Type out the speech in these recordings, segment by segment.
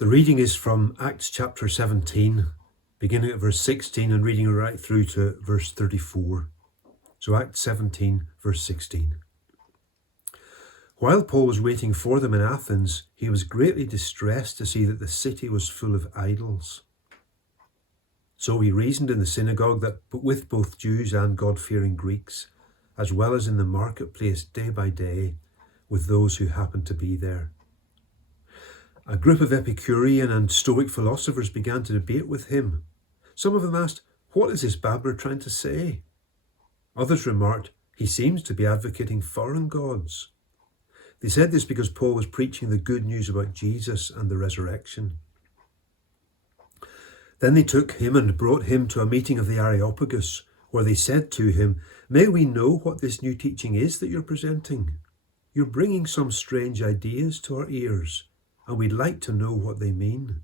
The reading is from Acts chapter 17, beginning at verse 16 and reading right through to verse 34. So Acts 17, verse 16. While Paul was waiting for them in Athens, he was greatly distressed to see that the city was full of idols. So he reasoned in the synagogue that with both Jews and God-fearing Greeks, as well as in the marketplace day by day, with those who happened to be there. A group of Epicurean and Stoic philosophers began to debate with him. Some of them asked, "What is this babbler trying to say?" Others remarked, "He seems to be advocating foreign gods." They said this because Paul was preaching the good news about Jesus and the resurrection. Then they took him and brought him to a meeting of the Areopagus, where they said to him, "May we know what this new teaching is that you're presenting? You're bringing some strange ideas to our ears, and we'd like to know what they mean."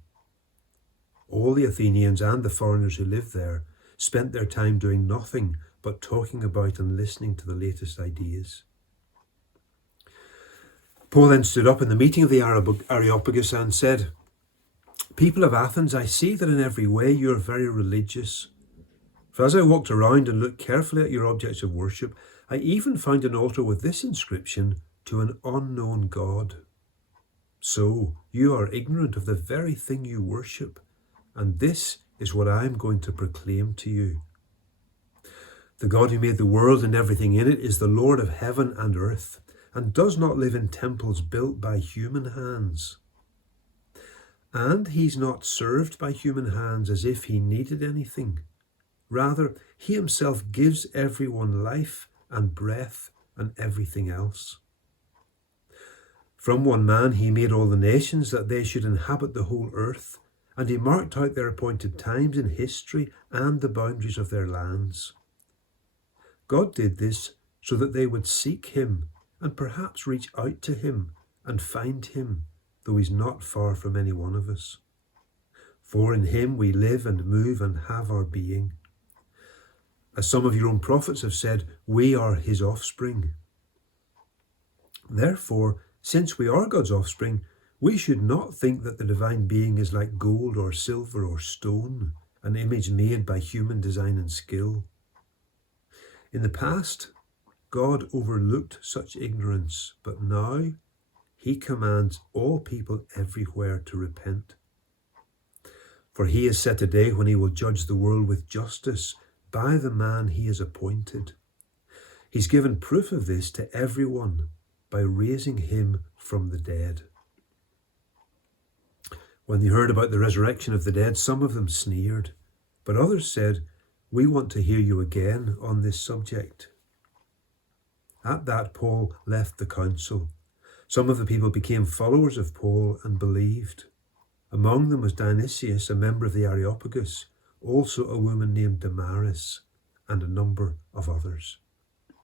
All the Athenians and the foreigners who lived there spent their time doing nothing but talking about and listening to the latest ideas. Paul then stood up in the meeting of the Areopagus and said, "People of Athens, I see that in every way you are very religious. For as I walked around and looked carefully at your objects of worship, I even found an altar with this inscription, 'To an unknown God.' So you are ignorant of the very thing you worship, and this is what I am going to proclaim to you. The God who made the world and everything in it is the Lord of heaven and earth, and does not live in temples built by human hands. And he's not served by human hands as if he needed anything. Rather, he himself gives everyone life and breath and everything else. From one man he made all the nations that they should inhabit the whole earth, and he marked out their appointed times in history and the boundaries of their lands. God did this so that they would seek him and perhaps reach out to him and find him, though he's not far from any one of us. For in him we live and move and have our being. As some of your own prophets have said, we are his offspring. Therefore, since we are God's offspring, we should not think that the divine being is like gold or silver or stone, an image made by human design and skill. In the past, God overlooked such ignorance, but now he commands all people everywhere to repent. For he has set a day when he will judge the world with justice by the man he has appointed. He's given proof of this to everyone by raising him from the dead." When they heard about the resurrection of the dead, some of them sneered, but others said, "We want to hear you again on this subject." At that, Paul left the council. Some of the people became followers of Paul and believed. Among them was Dionysius, a member of the Areopagus, also a woman named Damaris, and a number of others.